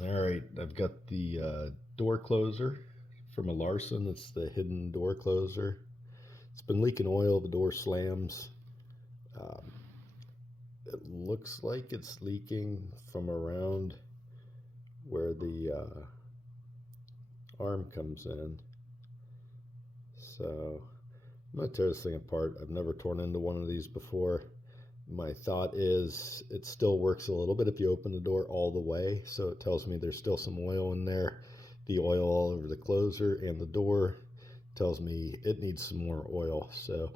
All right, I've got the door closer from a Larson. It's the hidden door closer. It's been leaking oil. The door slams. Um, it looks like it's leaking from around where the arm comes in. So I'm going to tear this thing apart. I've never torn into one of these before. My thought is it still works a little bit if you open the door all the way. So it tells me there's still some oil in there. The oil all over the closer and the door tells me it needs some more oil. So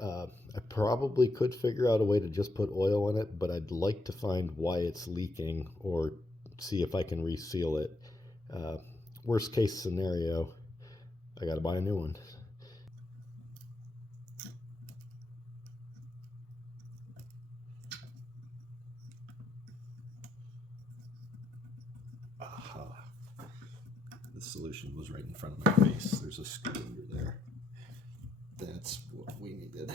I probably could figure out a way to just put oil in it, but I'd like to find why it's leaking or see if I can reseal it. Uh, Worst case scenario, I got to buy a new one. Aha. The solution was right in front of my face. There's a screw under there. That's what we needed.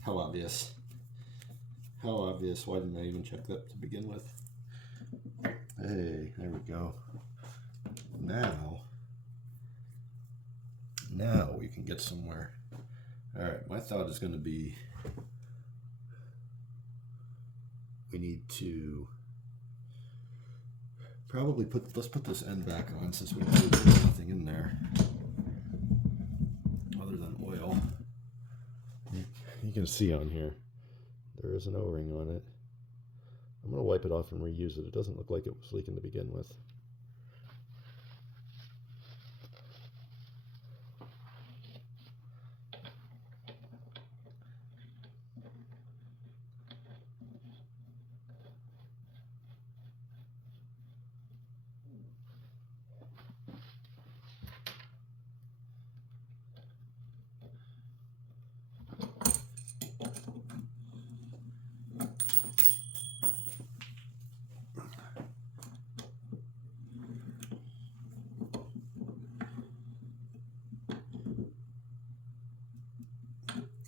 How obvious. How obvious. Why didn't I even check that to begin with? Hey, there we go. Now we can get somewhere. All right, my thought is going to be we need to probably let's put this end back on since we know there's nothing in there other than oil. You can see on here there is an O-ring on it. I'm going to wipe it off and reuse it. It doesn't look like it was leaking to begin with.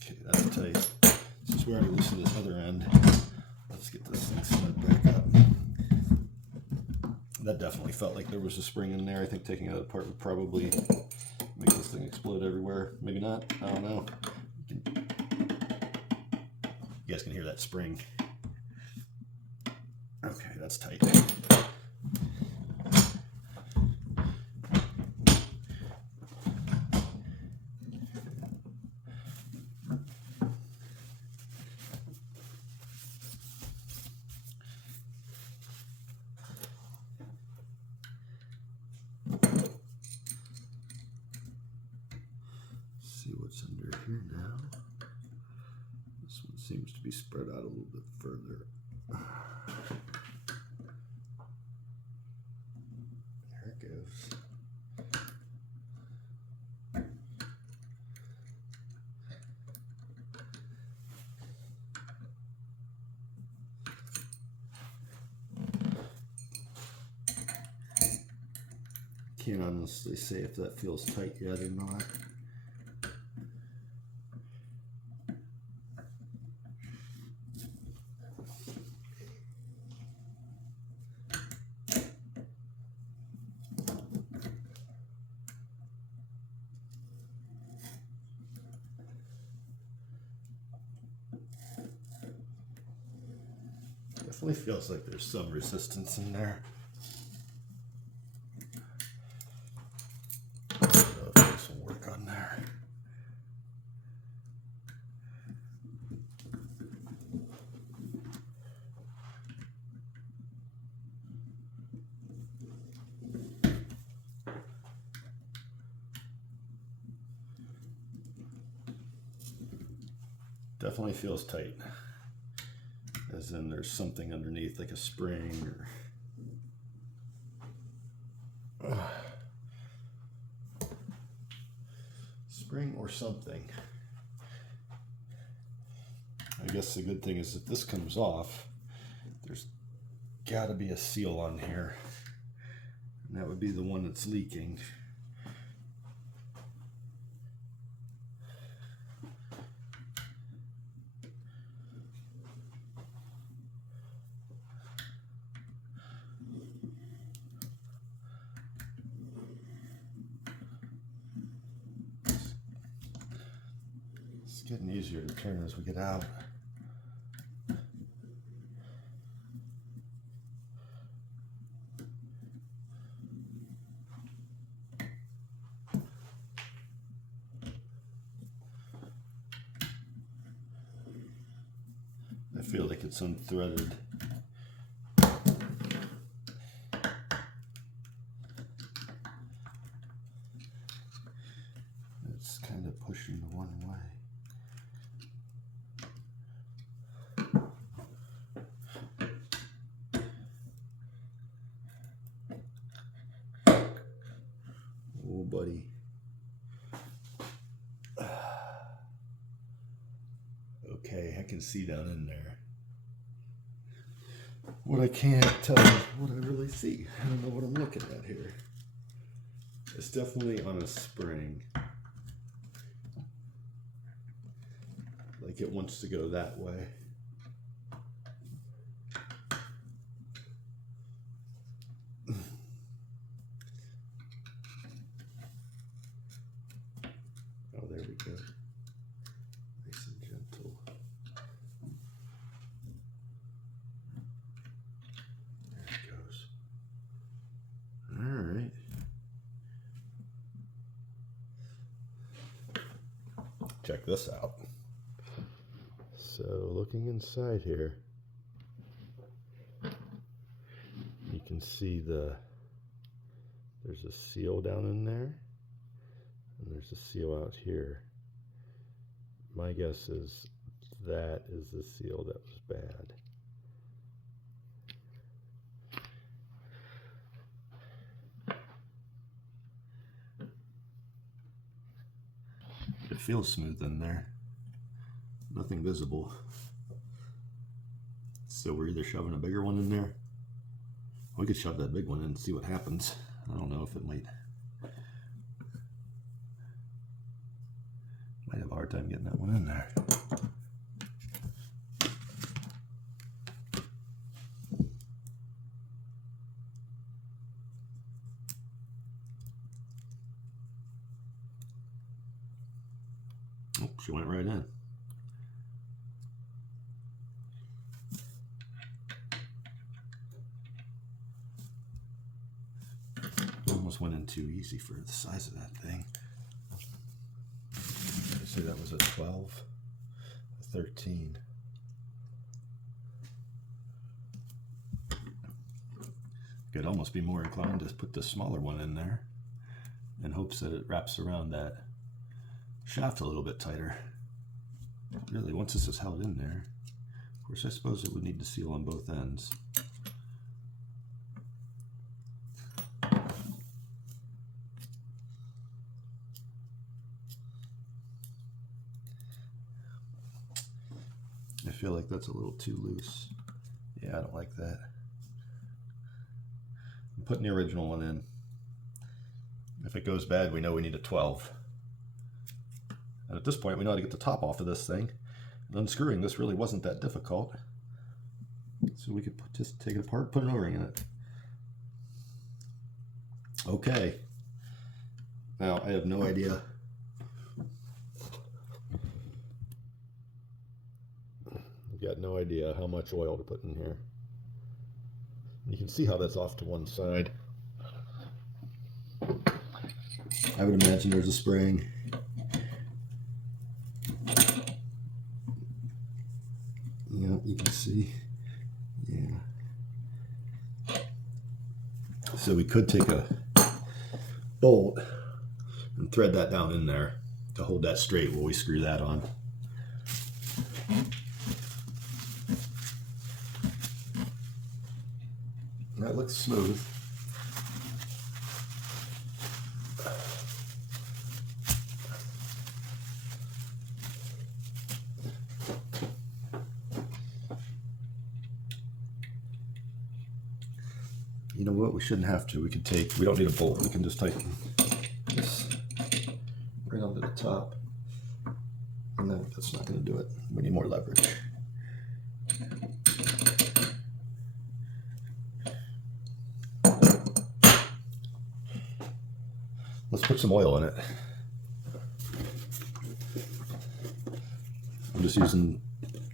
Okay, that's tight. Since we already loosened this other end, let's get this thing slid back up. That definitely felt like there was a spring in there. I think taking it apart would probably make this thing explode everywhere. Maybe not. I don't know. You guys can hear that spring. Okay, that's tight. See what's under here now. This one seems to be spread out a little bit further. There it goes. Can't honestly say if that feels tight yet or not. Definitely feels like there's some resistance in there. I don't know if this will work on there. Definitely feels tight. As in there's something underneath, like a spring or spring or something. I guess the good thing is if this comes off, there's got to be a seal on here, and that would be the one that's leaking. getting easier to turn as we get out. I feel like it's unthreaded. It's kind of pushing the one way. Oh, buddy. Okay, I can see down in there. What I can't tell is what I really see. I don't know what I'm looking at here. It's definitely on a spring. Like it wants to go that way. Oh, there we go. Nice and gentle. There it goes. All right. Check this out. So looking inside here, you can see there's a seal down in there, and there's a seal out here. My guess is that is the seal that was bad. It feels smooth in there. Nothing visible. So we're either shoving a bigger one in there. We could shove that big one in and see what happens. I don't know if it might have a hard time getting that one in there. Oh, she went right in. Almost went in too easy for the size of that thing. I say that was a 12, a 13. Could almost be more inclined to put the smaller one in there in hopes that it wraps around that shaft a little bit tighter. Really, once this is held in there, of course I suppose it would need to seal on both ends. I feel like that's a little too loose. Yeah, I don't like that. I'm putting the original one in. If it goes bad, we know we need a 12. And at this point, we know how to get the top off of this thing. And unscrewing this really wasn't that difficult. So we could just take it apart, put an O-ring in it. Okay. Now, I have no idea. I've got no idea how much oil to put in here. You can see how that's off to one side. I would imagine there's a spring. Yeah, you can see. Yeah. So we could take a bolt and thread that down in there to hold that straight while we screw that on. That looks smooth. You know what? We shouldn't have to. We don't need a bolt. We can just tighten this right onto the top. And then that's not going to do it. We need more leverage. Let's put some oil in it. just using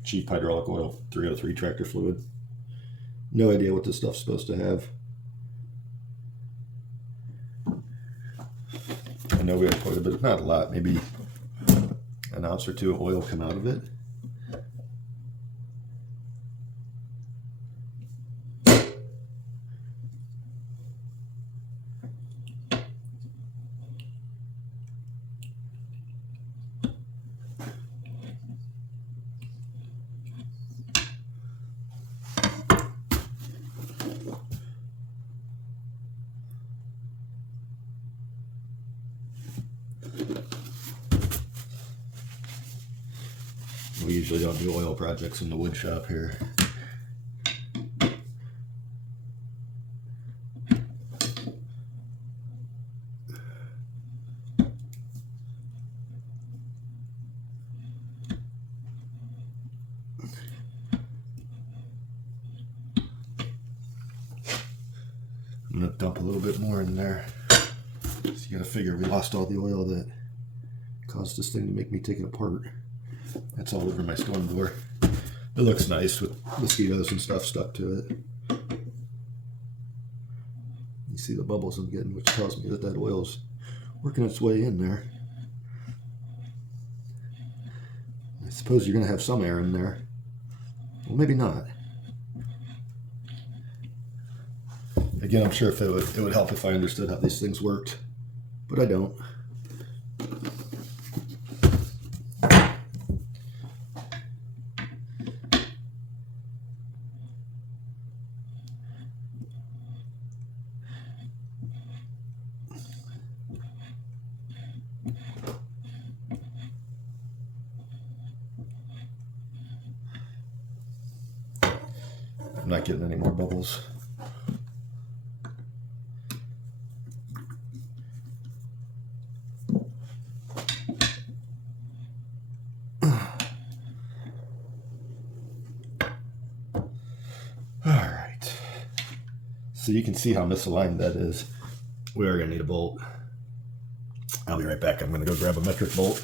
cheap hydraulic oil, 303 tractor fluid. No idea what this stuff's supposed to have. I know we have quite a bit, not a lot, maybe an ounce or two of oil come out of it. We usually don't do oil projects in the wood shop here. I'm going to dump a little bit more in there. So you got to figure we lost all the oil that caused this thing to make me take it apart. That's all over my stone door. It looks nice with mosquitoes and stuff stuck to it. You see the bubbles I'm getting, which tells me that that oil's working its way in there. I suppose you're going to have some air in there. Well, maybe not. Again, I'm sure if it would help if I understood how these things worked, but I don't. I'm not getting any more bubbles. All right. So you can see how misaligned that is. We are going to need a bolt. I'll be right back. I'm going to go grab a metric bolt.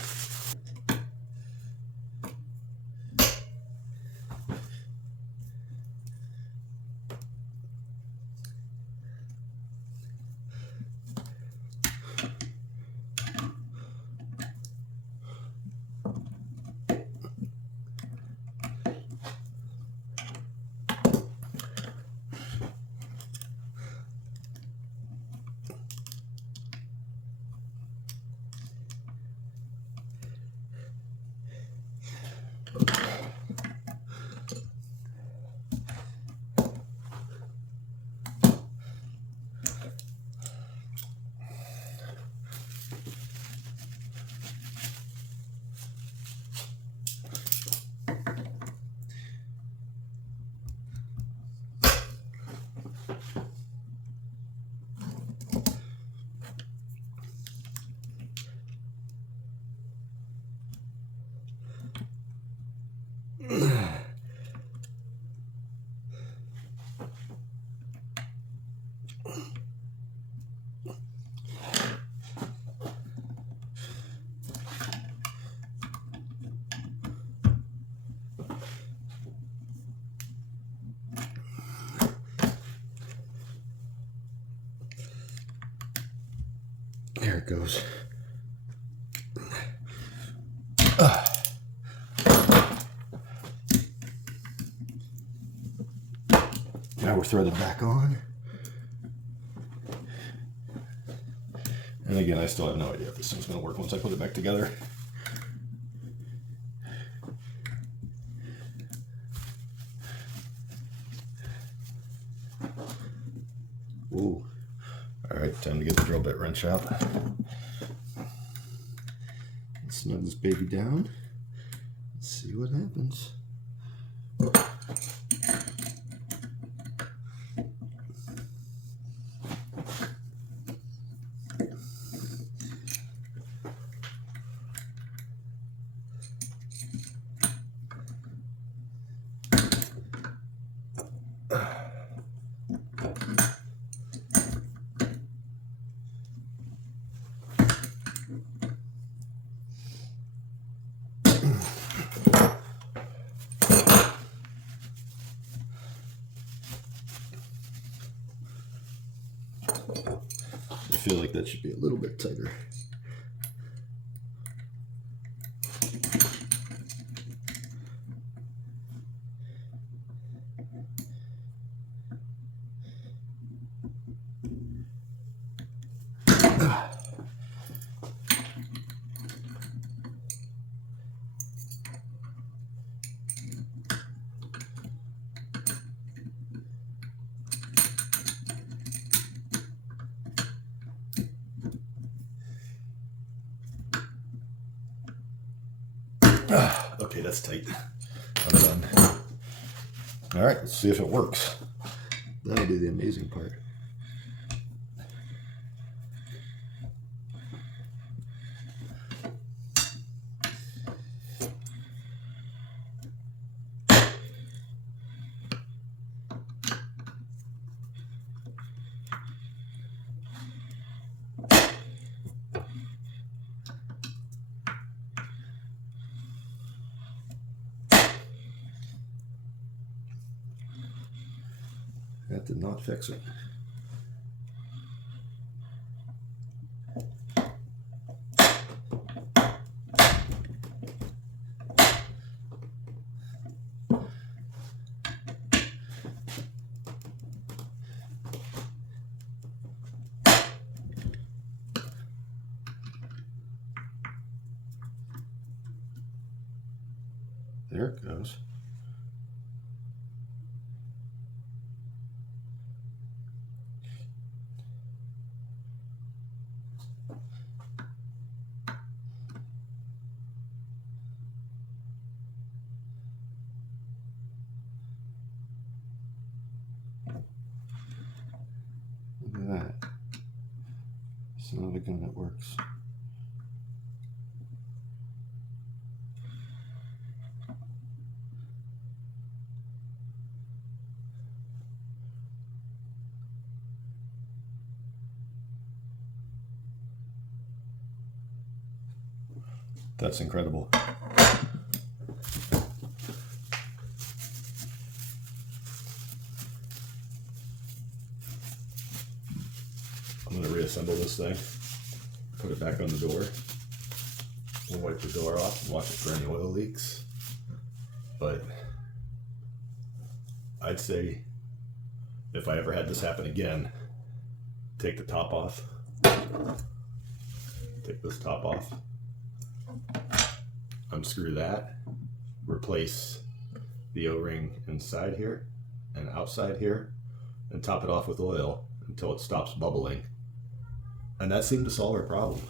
There it goes. Now we're threaded back on. And again, I still have no idea if this thing's going to work once I put it back together. Ooh. All right, time to get the drill bit wrench out. Let's snug this baby down. Let's see what happens. I feel like that should be a little bit tighter. Okay, that's tight. I'm done. All right, let's see if it works. That'll be the amazing part. That did not fix it. There it goes. Look at that. Son of a gun, that works. That's incredible. I'm going to reassemble this thing, put it back on the door. We'll wipe the door off and watch it for any oil leaks. But I'd say if I ever had this happen again, take the top off. Take this top off. Unscrew that. Replace the O-ring inside here and outside here, and top it off with oil until it stops bubbling. And that seemed to solve our problem.